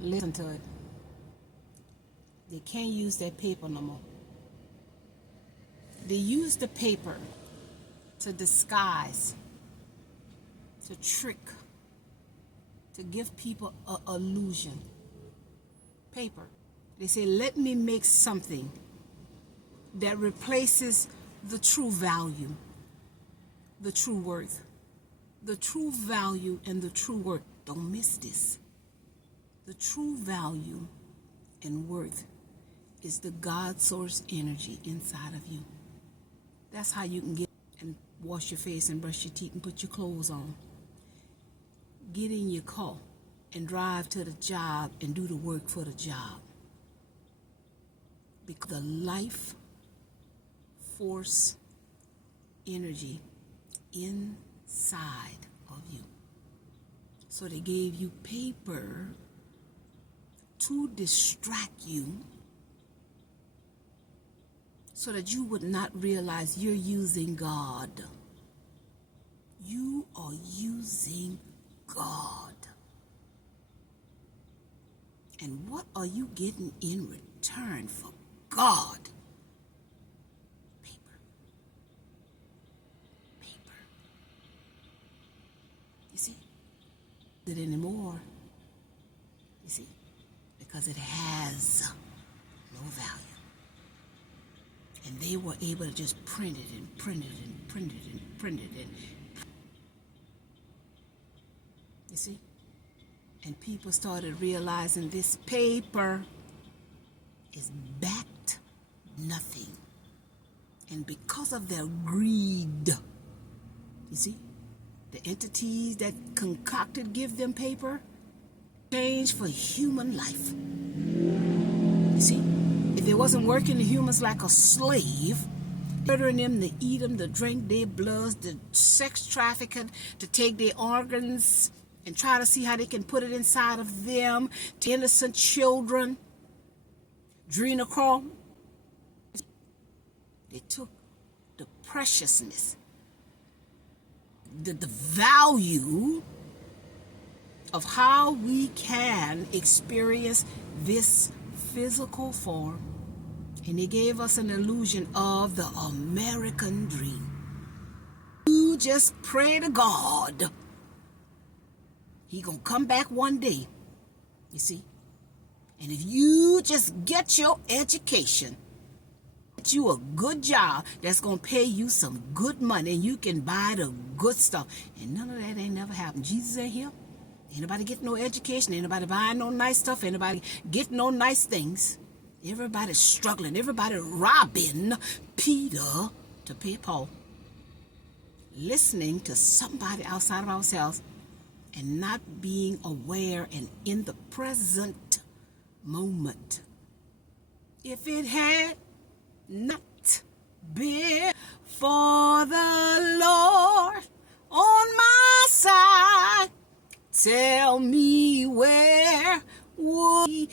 Listen to it. They can't use that paper no more. They use the paper to disguise, to trick, to give people an illusion. Paper. They say, let me make something that replaces the true value, the true worth. The true value and the true worth. Don't miss this. The true value and worth is the God source energy inside of you. That's how you can get and wash your face and brush your teeth and put your clothes on. Get in your car and drive to the job and do the work for the job. Because the life force energy inside of you. So they gave you paper to distract you so that you would not realize you're using God. You are using God. And what are you getting in return for God? Paper. Paper. You see? It anymore. You see? Because it has no value. And they were able to just print it and print it and print it and print it and you see? And people started realizing this paper is backed nothing. And because of their greed, you see, the entities that concocted give them paper, change for human life. You see, if it wasn't working the humans like a slave, murdering them to eat them, to drink their bloods, to sex trafficking, to take their organs and try to see how they can put it inside of them, to innocent children, adrenochrome. They took the preciousness, the value of how we can experience this physical form, and they gave us an illusion of the American dream. You just pray to God. He gonna come back one day, you see. And if you just get your education, get you a good job that's gonna pay you some good money, and you can buy the good stuff. And none of that ain't never happened. Jesus ain't here. Ain't nobody getting no education. Ain't nobody buying no nice stuff. Ain't nobody getting no nice things. Everybody's struggling. Everybody robbing Peter to pay Paul. Listening to somebody outside of ourselves and not being aware and in the present moment. If it had not been for the Lord on my side, tell me where would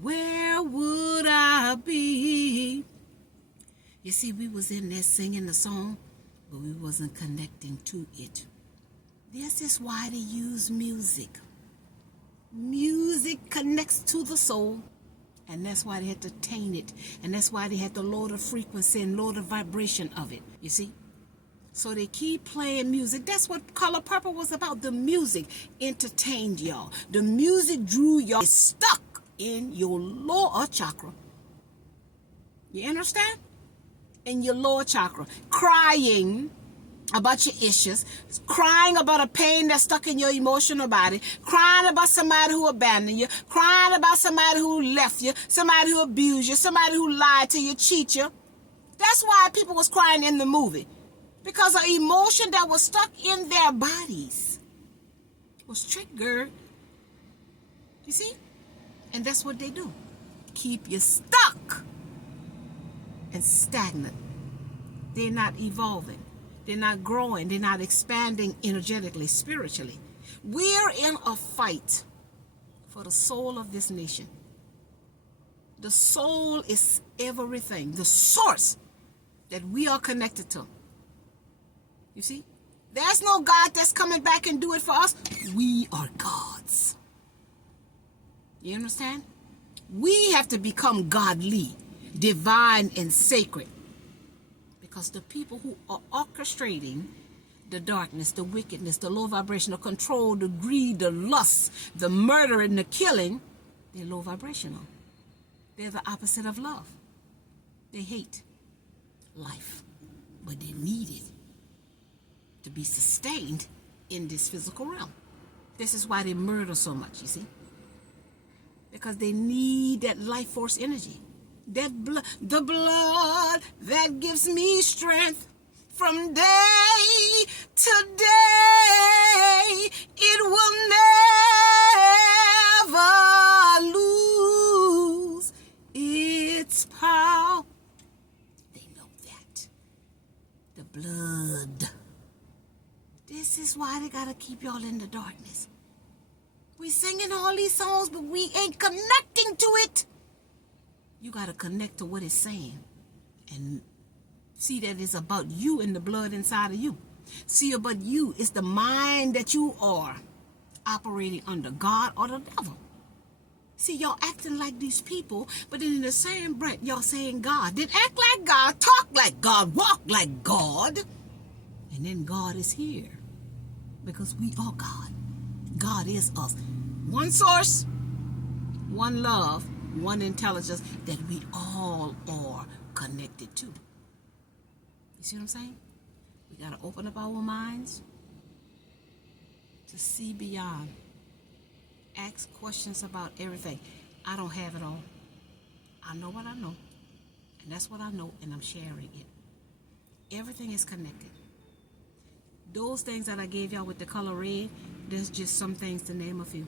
where would I be? You see, we was in there singing the song, but we wasn't connecting to it. This is why they use music. Music connects to the soul, and that's why they had to taint it, and that's why they had to lower the frequency and lower the vibration of it, you see? So they keep playing music. That's what Color Purple was about. The music entertained y'all. The music drew y'all stuck in your lower chakra. You understand? In your lower chakra. Crying about your issues. Crying about a pain that's stuck in your emotional body. Crying about somebody who abandoned you. Crying about somebody who left you. Somebody who abused you. Somebody who lied to you, cheat you. That's why people was crying in the movie. Because an emotion that was stuck in their bodies was triggered. You see? And that's what they do. Keep you stuck and stagnant. They're not evolving. They're not growing. They're not expanding energetically, spiritually. We're in a fight for the soul of this nation. The soul is everything. The source that we are connected to. You see? There's no God that's coming back and do it for us. We are gods. You understand? We have to become godly, divine, and sacred. Because the people who are orchestrating the darkness, the wickedness, the low vibrational control, the greed, the lust, the murder, and the killing, they're low vibrational. They're the opposite of love. They hate life, but they need it to be sustained in this physical realm. This is why they murder so much, you see? Because they need that life force energy. That blood, the blood that gives me strength from day to day, it will never lose its power. They know that. The blood. This is why they gotta keep y'all in the darkness. We singing all these songs, but we ain't connecting to it. You gotta connect to what it's saying and see that it's about you and the blood inside of you. See about you. It's the mind that you are operating under, God or the devil. See, y'all acting like these people, but then in the same breath, y'all saying God. Then act like God, talk like God, walk like God. And then God is here because we are God. God is us. One source, one love, one intelligence that we all are connected to. You see what I'm saying? We got to open up our minds to see beyond. Ask questions about everything. I don't have it all. I know what I know. And that's what I know, and I'm sharing it. Everything is connected. Those things that I gave y'all with the color red, there's just some things to name a few.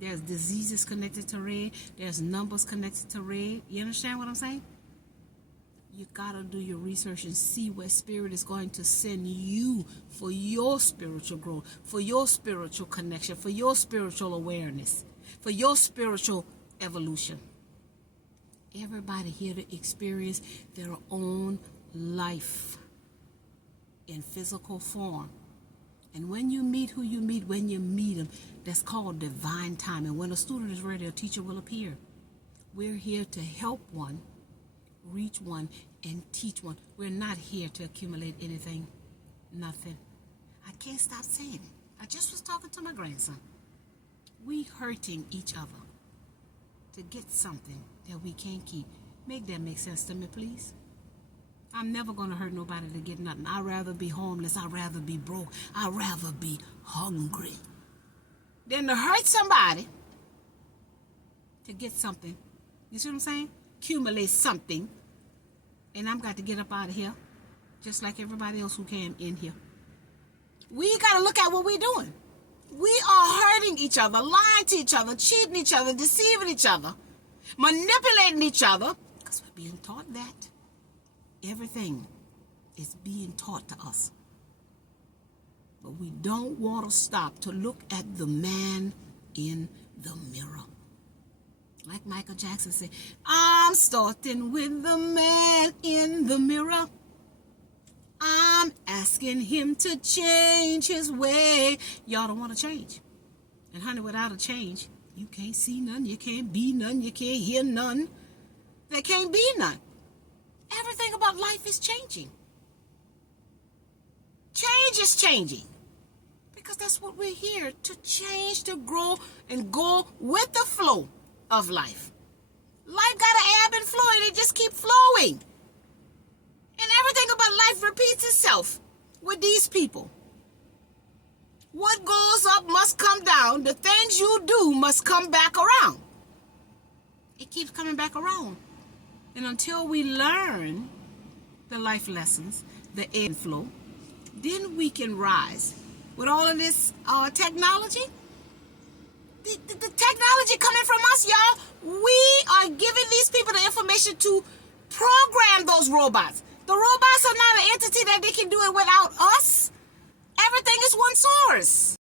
There's diseases connected to red. There's numbers connected to red. You understand what I'm saying? You gotta do your research and see where spirit is going to send you for your spiritual growth, for your spiritual connection, for your spiritual awareness, for your spiritual evolution. Everybody here to experience their own life in physical form. And when you meet who you meet, when you meet them, that's called divine time. And when a student is ready, a teacher will appear. We're here to help one, reach one, and teach one. We're not here to accumulate anything. Nothing. I can't stop saying it. I just was talking to my grandson. We hurting each other to get something that we can't keep. Make that make sense to me, please. I'm never going to hurt nobody to get nothing. I'd rather be homeless. I'd rather be broke. I'd rather be hungry than to hurt somebody to get something. You see what I'm saying? Accumulate something. And I'm got to get up out of here just like everybody else who came in here. We got to look at what we're doing. We are hurting each other, lying to each other, cheating each other, deceiving each other, manipulating each other because we're being taught that. Everything is being taught to us. But we don't want to stop to look at the man in the mirror. Like Michael Jackson said, I'm starting with the man in the mirror. I'm asking him to change his way. Y'all don't want to change. And honey, without a change, you can't see none, you can't be none, you can't hear none. There can't be none. Everything about life is changing. Change is changing. Because that's what we're here, to change, to grow, and go with the flow of life. Life got to ebb and flow, and it just keep flowing. And everything about life repeats itself with these people. What goes up must come down. The things you do must come back around. It keeps coming back around. And until we learn the life lessons, the ebb and flow, then we can rise. With all of this technology, the technology coming from us, y'all, we are giving these people the information to program those robots. The robots are not an entity that they can do it without us. Everything is one source.